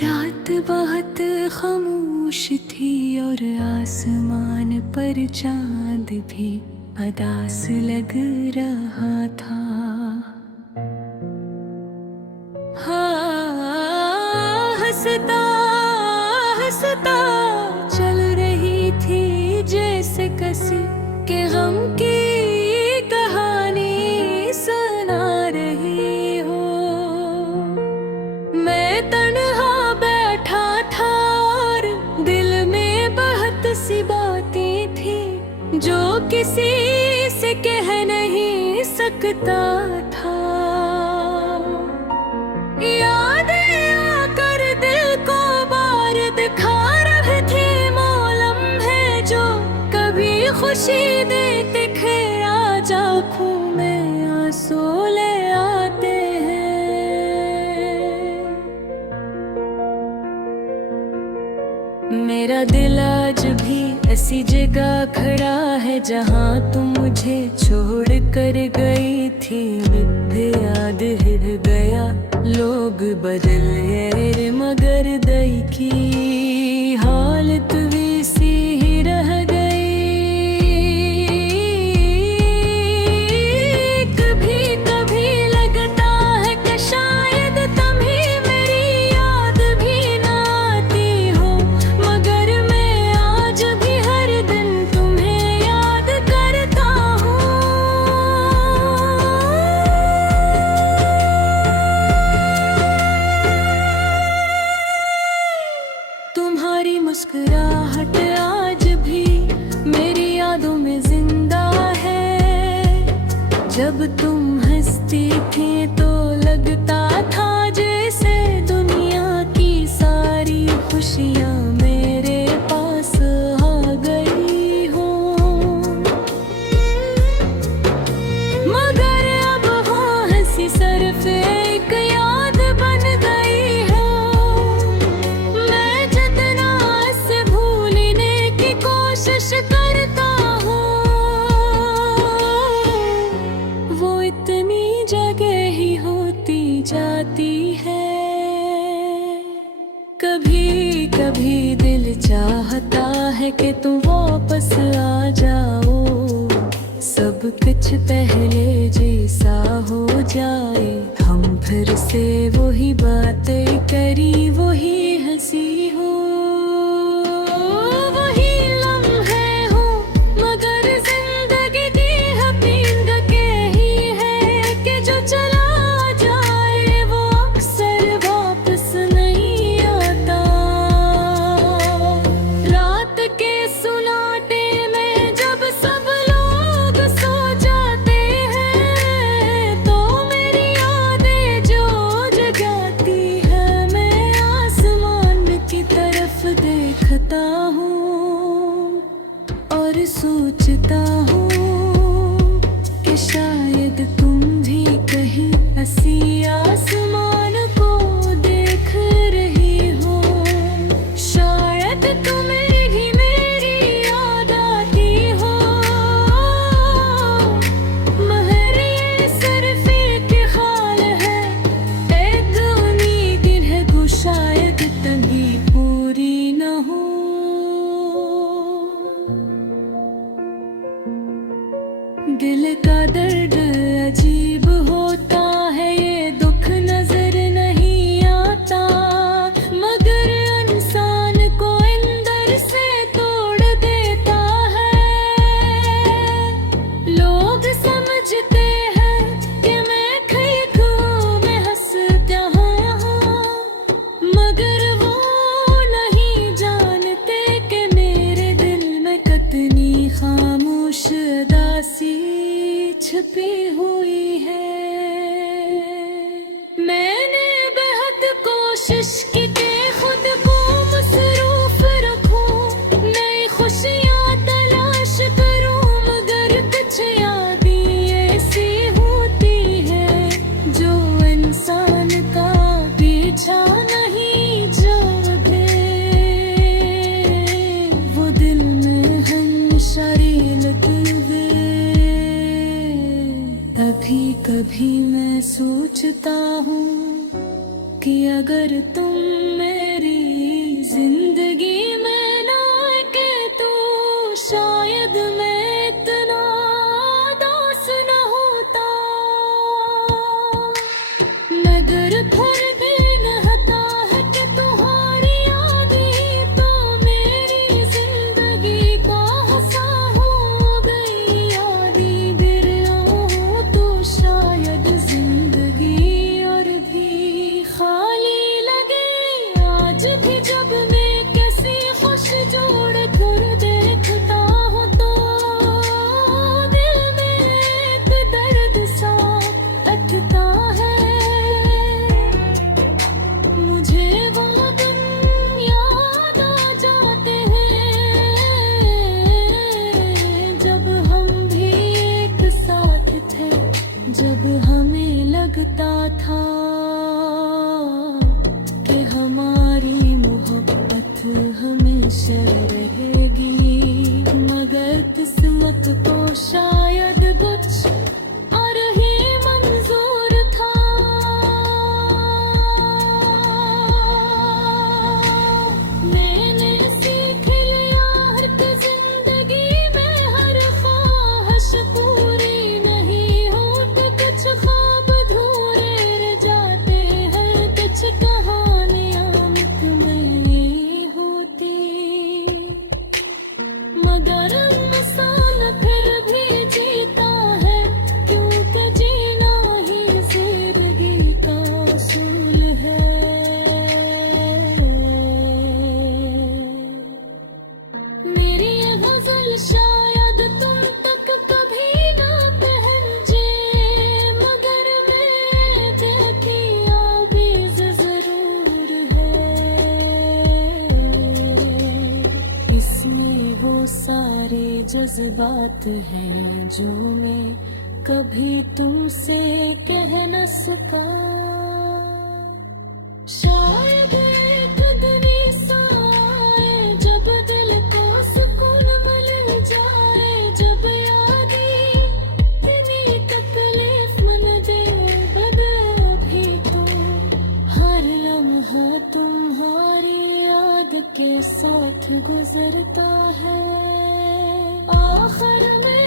रात बहुत खामोश थी और आसमान पर चांद भी उदास लग रहा था। हाँ, हंसता हंसता चल रही थी जैसे किसी के गम की कहानी सुना रही हो। मैं तन्हा बैठा था और दिल में बहुत सी बातें थी जो किसी से कह नहीं सकता था। यादें आकर दिल को बार दिखा रहे थे, मौलम है जो कभी खुशी देते थे आज आँखों में आंसू ले आते हैं। मेरा दिल आज भी ऐसी जगह खड़ा है जहाँ तुम मुझे छोड़ कर गई थी। भी याद हिर गया लोग बदल गए मगर दई की हालत वैसी ही रह गई। कभी कभी लगता है कि शायद तुम्हें मेरी याद भी ना आती हो, मगर मैं आज भी हर दिन तुम्हें याद करता हूँ। तुम्हारी मुस्कुराहट आज भी मेरी यादों में जिंदा है। जब तुम हंसती थी तो लगता था जैसे दुनिया की सारी खुशियाँ मेरे पास आ गई हो। मगर अब वो हंसी सिर्फ एक याद बन गई हो। मैं जितना से भूलने की कोशिश करता हूँ, वो इतनी जगह ही होती जाती है। कभी कभी दिल चाहता है कि तुम वापस आ जाओ, सब कुछ पहले जैसा हो जाए। हम फिर से वही बातें करी, वही हंसी हो, वही लम्हे हो, मगर जिंदगी की हकीकत यही है कि जो चला जाए वो अक्सर वापस नहीं आता। रात के सुनाटे में जब सब लोग सो जाते हैं तो मेरी यादें जो जगाती है, मैं आसमान की तरफ देखता हूँ और सोचता हूँ कि शायद तुम भी कहीं हंसी आसमान को देख रही हो। शायद तुम्हें भी मेरी याद आती हो, मगर ये सिर्फ एक ख्याल है, एक उम्मीद है जो शायद कभी पूरी न हो। दिल का दर्द अजीब होता है, ये दुख नजर नहीं आता, मगर इंसान को अंदर से तोड़ देता है। लोग समझते हैं कि मैं खैखों में हंसता हूँ, मगर वो नहीं जानते कि मेरे दिल में कितनी खामोश उदासी छुपी हुई है। मैंने बेहद कोशिश की कि खुद को मसरूफ रखूं, नई खुशियाँ तलाश करूं, मगर कुछ यादें ऐसी होती है जो इंसान का पीछा नहीं छोड़े। वो दिल में हमेशा लगते हुए। कभी कभी मैं सोचता हूँ कि अगर तुम में हमेशा रहेगी। मगर किस्मत को शायद कुछ और ही मंजूर था। मैंने सीख लिया हर जिंदगी में हर ख्वाहिश पूरी नहीं होती, कुछ ख्वाब अधूरे रह जाते हैं, कुछ कहानियां मुकम्मल होती। मगर इंसान फिर भी जीता है, क्योंकि जीना ही जिंदगी का असूल है। मेरी ये गजल शायद तुम तक कभी ना पहुंचे, मगर मेरे की आबीज़ जरूर है। इसमें वो सारे जज्बात हैं जो मैं कभी तुमसे कह न सका। शायद एक दिन ऐसा आए जब दिल को सुकून मिल जाए, जब यादें इतनी तकलीफ मन दे बदे। अभी तो हर लम्हा तुम्हारी याद के साथ गुजरता है। आखिर में